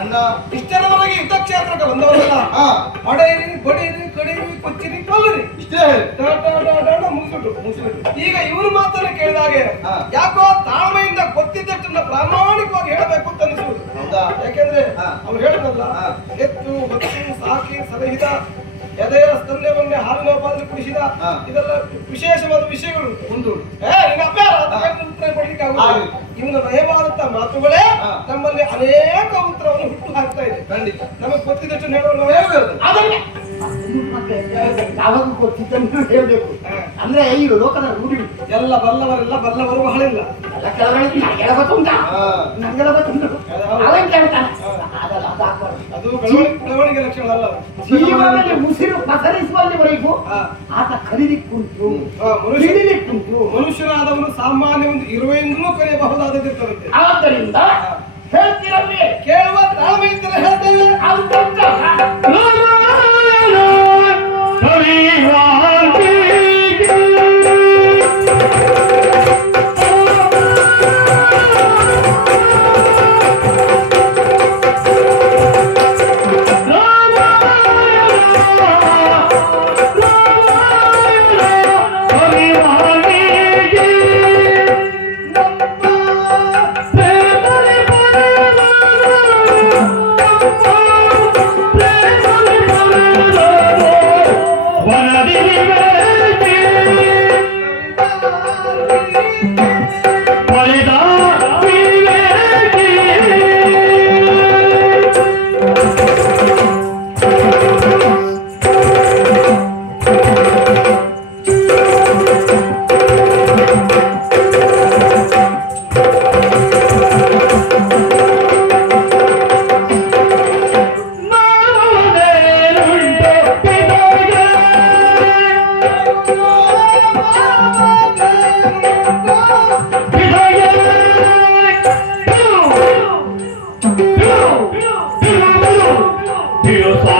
ಅಣ್ಣ ಇಷ್ಟರವರೆಗೆ ಯುದ್ಧ ಕ್ಷೇತ್ರಕ್ಕೆ ಬಂದವರಲ್ಲ ಹೊಡೆಯಿರಿ ಬಡಿಯಿರಿ ಕಡಿಯಿರಿ ಕೊಚ್ಚಿರಿ ಕೊಲ್ಲರಿ ಇಷ್ಟೇ ಮುಗಿಸ್ಬಿಟ್ಟು ಈಗ ಇವರು ಮಾತನ್ನ ಕೇಳಿದಾಗೆ ಯಾಕೋ ತಾಳ್ಮೆಯಿಂದ ಗೊತ್ತಿದ್ದಷ್ಟನ್ನ ಪ್ರಾಮಾಣಿಕವಾಗಿ ಹೇಳಬೇಕು ಅಂತ ಅನಿಸುವುದು. ಯಾಕೆಂದ್ರೆ ಅವ್ರು ಹೇಳಿದ್ರಲ್ಲ, ಎತ್ತು ಹೊತ್ತು ಸಾಕಿ ಸಲಹಿದ ಎದೆಯ ಸ್ತನ್ಯವನ್ನೇ ಹಾಲಿನ ಪಾತ್ರೆ ಕುಡಿಸಿದ, ಇದೆಲ್ಲ ವಿಶೇಷವಾದ ವಿಷಯಗಳು ಉಂಟು. ಇವನ ನಯವಾದಂತಹ ಮಾತುಗಳೇ ನಮ್ಮಲ್ಲಿ ಅನೇಕ ಉತ್ತರವನ್ನು ಹುಟ್ಟು ಹಾಕ್ತಾ ಇದೆ. ಖಂಡಿತ ನಮಗೆ ಗೊತ್ತಿದ್ದಷ್ಟು ಹೇಳೋಣ ಯಾವಾಗ ಗೊತ್ತಿದ್ದನ್ನು ಹೇಳ್ಬೇಕು. ಅಂದ್ರೆ ಈಗ ಲೋಕದ ರೂಢಿ ಎಲ್ಲ ಬಲ್ಲವರೆಲ್ಲ ಬಲ್ಲವರು ಬಹಳಿಲ್ಲ. ಅದು ಬೆಳವಣಿಗೆ ಲಕ್ಷಣ ಅಲ್ಲ. ಜೀವನದಲ್ಲಿ ಉಸಿರು ಪಸರಿಸುವಲ್ಲಿವರೆಗೂ ಆತ ಕಲಿಲಿಕ್ಕುಂಟು, ತಿಳಿಲಿಕ್ಕುಂಟು. ಮನುಷ್ಯನಾದವನು ಸಾಮಾನ್ಯ ಒಂದು ಇರುವೆಯಿಂದಲೂ ಕರೆಯಬಹುದಾದದಿರ್ತದಂತೆ. ಆದ್ದರಿಂದ ಹೇಳ್ತೀರಲ್ಲೇ ಕೇಳುವ ತಾಳ್ಮೆಯಿಂದ ಹೇಳ್ತೇವೆ. Dios